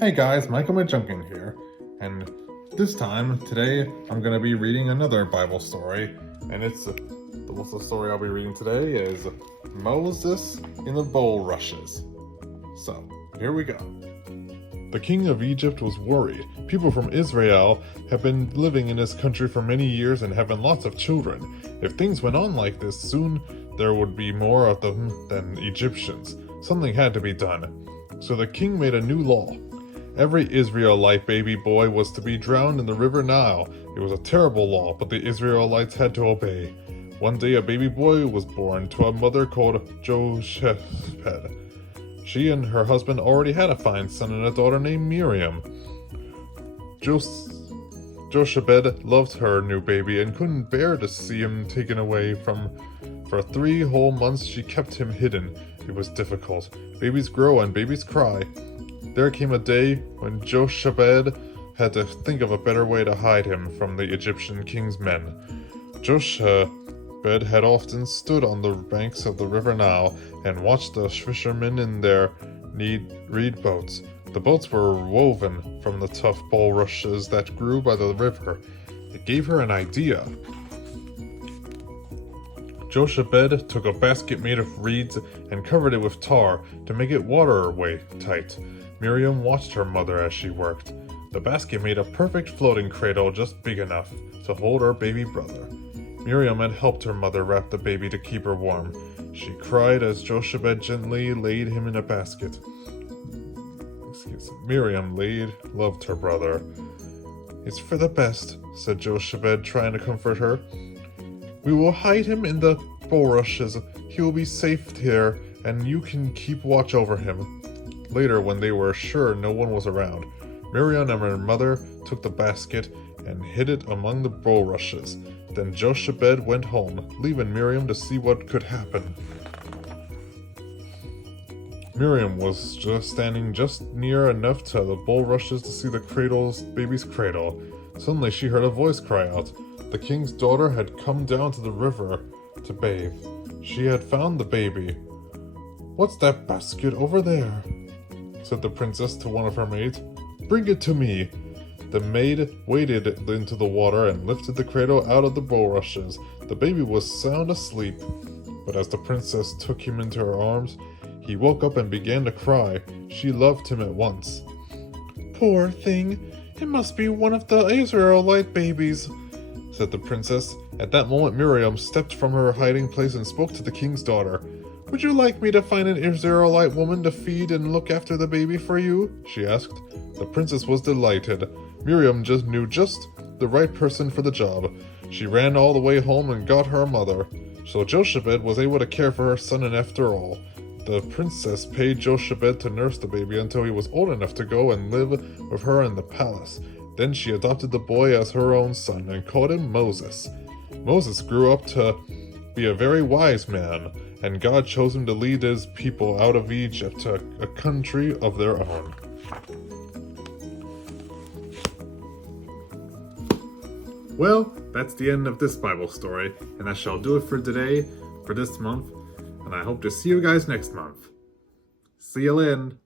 Hey guys, Michael McJunkin here, and today, I'm going to be reading another Bible story, and the story I'll be reading today is Moses in the Bulrushes. So, here we go. The king of Egypt was worried. People from Israel have been living in his country for many years and having lots of children. If things went on like this, soon there would be more of them than Egyptians. Something had to be done. So the king made a new law. Every Israelite baby boy was to be drowned in the river Nile. It was a terrible law, but the Israelites had to obey. One day a baby boy was born to a mother called Jochebed. She and her husband already had a fine son and a daughter named Miriam. Jochebed loved her new baby and couldn't bear to see him taken away from. For 3 whole months she kept him hidden. It was difficult. Babies grow and babies cry. There came a day when Jochebed had to think of a better way to hide him from the Egyptian king's men. Jochebed had often stood on the banks of the river Nile and watched the fishermen in their reed boats. The boats were woven from the tough bulrushes that grew by the river. It gave her an idea. Jochebed took a basket made of reeds and covered it with tar to make it watertight. Miriam watched her mother as she worked. The basket made a perfect floating cradle just big enough to hold her baby brother. Miriam had helped her mother wrap the baby to keep her warm. She cried as Jochebed gently laid him in a basket. Miriam loved her brother. "It's for the best," said Jochebed, trying to comfort her. "We will hide him in the bulrushes. He will be safe here, and you can keep watch over him." Later, when they were sure no one was around, Miriam and her mother took the basket and hid it among the bulrushes. Then Jochebed went home, leaving Miriam to see what could happen. Miriam was just standing near enough to the bulrushes to see the baby's cradle. Suddenly she heard a voice cry out. The king's daughter had come down to the river to bathe. She had found the baby. "What's that basket over there?" said the princess to one of her maids. "Bring it to me." The maid waded into the water and lifted the cradle out of the bulrushes. The baby was sound asleep, but as the princess took him into her arms, he woke up and began to cry. She loved him at once. "Poor thing, it must be one of the Israelite babies," said the princess. At that moment, Miriam stepped from her hiding place and spoke to the king's daughter. "Would you like me to find an Israelite woman to feed and look after the baby for you?" she asked. The princess was delighted. Miriam knew just the right person for the job. She ran all the way home and got her mother. So Jochebed was able to care for her son, and after all, the princess paid Jochebed to nurse the baby until he was old enough to go and live with her in the palace. Then she adopted the boy as her own son and called him Moses. Moses grew up to be a very wise man, and God chose him to lead his people out of Egypt to a country of their own. Well, that's the end of this Bible story, and that shall do it for today, for this month, and I hope to see you guys next month. See you then.